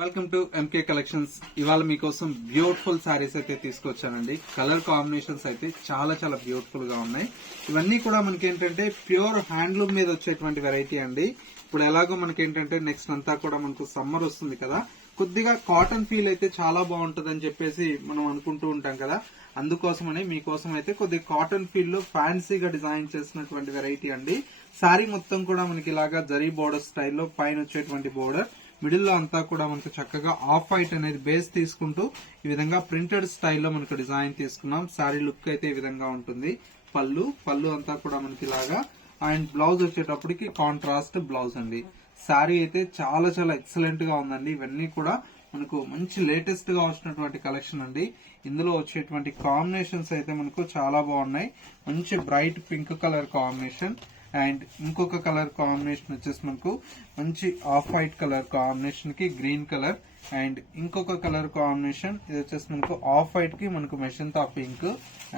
Welcome to MK collections. ఇవాళ మీకోసం beautiful saris అయితే తీసుకొచ్చానండి. కలర్ కాంబినేషన్స్ అయితే చాలా చాలా బ్యూటిఫుల్ గా ఉన్నాయి. ఇవన్నీ కూడా మనకి ఏంటంటే ప్యూర్ హ్యాండ్లూమ్ మీద వచ్చేటువంటి వెరైటీ అండి. ఇప్పుడు ఎలాగో మనకి ఏంటంటే నెక్స్ట్ అంతా కూడా మనకు సమ్మర్ వస్తుంది కదా, కొద్దిగా కాటన్ ఫీల్ అయితే చాలా బాగుంటది అని చెప్పేసి మనం అనుకుంటూ ఉంటాం కదా. అందుకోసమని మీకోసం అయితే కొద్దిగా కాటన్ ఫీల్ లో ఫ్యాన్సీగా డిజైన్ చేసినటువంటి వెరైటీ అండి. శారీ మొత్తం కూడా మనకి ఇలాగా జరీ బోర్డర్ స్టైల్లో పైన వచ్చేటువంటి బోర్డర్, మిడిల్ లో అంతా కూడా మనకు చక్కగా ఆఫ్ వైట్ అనేది బేస్ తీసుకుంటూ ఈ విధంగా ప్రింటెడ్ స్టైల్లో మనకు డిజైన్ తీసుకున్నాం. శారీ లుక్ అయితే ఈ విధంగా ఉంటుంది. పళ్ళు అంతా కూడా మనకి ఇలాగా, అండ్ బ్లౌజ్ వచ్చేటప్పటికి కాంట్రాస్ట్ బ్లౌజ్ అండి. శారీ అయితే చాలా చాలా ఎక్సలెంట్ గా ఉందండి. ఇవన్నీ కూడా మనకు మంచి లేటెస్ట్ గా వచ్చినటువంటి కలెక్షన్ అండి. ఇందులో వచ్చేటువంటి కాంబినేషన్స్ అయితే మనకు చాలా బాగున్నాయి. మంచి bright pink colour combination, and ఇంకొక కలర్ కాంబినేషన్ వచ్చేసి మనకు మంచి ఆఫ్ వైట్ కలర్ కాంబినేషన్ కి గ్రీన్ కలర్, అండ్ ఇంకొక కలర్ కాంబినేషన్ ఇది వచ్చేసి మనకు ఆఫ్ వైట్ కి మనకు మెషంతా పింక్,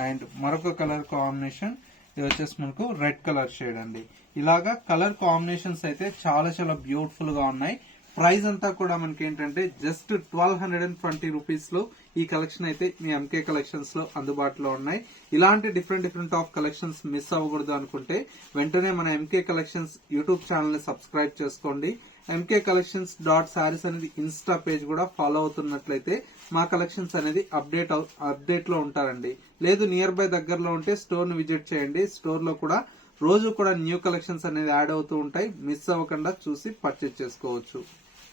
అండ్ మరొక కలర్ కాంబినేషన్ ఇది వచ్చేసి మనకు రెడ్ కలర్ షేడ్ అండి. ఇలాగా కలర్ కాంబినేషన్స్ అయితే చాలా చాలా బ్యూటిఫుల్ గా ఉన్నాయి. ప్రైస్ అంతా కూడా మనకి ఏంటంటే జస్ట్ 1220 రూపీస్ లో ఈ కలెక్షన్ అయితే మీ ఎంకే కలెక్షన్స్ లో అందుబాటులో ఉన్నాయి. ఇలాంటి డిఫరెంట్ ఆఫ్ కలెక్షన్స్ మిస్ అవ్వకూడదు అనుకుంటే వెంటనే మన ఎంకే కలెక్షన్స్ యూట్యూబ్ ఛానల్ ని సబ్స్క్రైబ్ చేసుకోండి. ఎంకే కలెక్షన్స్ .sarees అనేది ఇన్స్టా పేజ్ కూడా ఫాలో అవుతున్నట్లయితే మా కలెక్షన్స్ అనేది అప్డేట్ లో ఉంటారండి. లేదు నియర్ బై దగ్గరలో ఉంటే స్టోర్ ని విజిట్ చేయండి. స్టోర్ లో కూడా రోజు కూడా న్యూ కలెక్షన్స్ అనేది యాడ్ అవుతూ ఉంటాయి. మిస్ అవ్వకుండా చూసి పర్చేజ్ చేసుకోవచ్చు.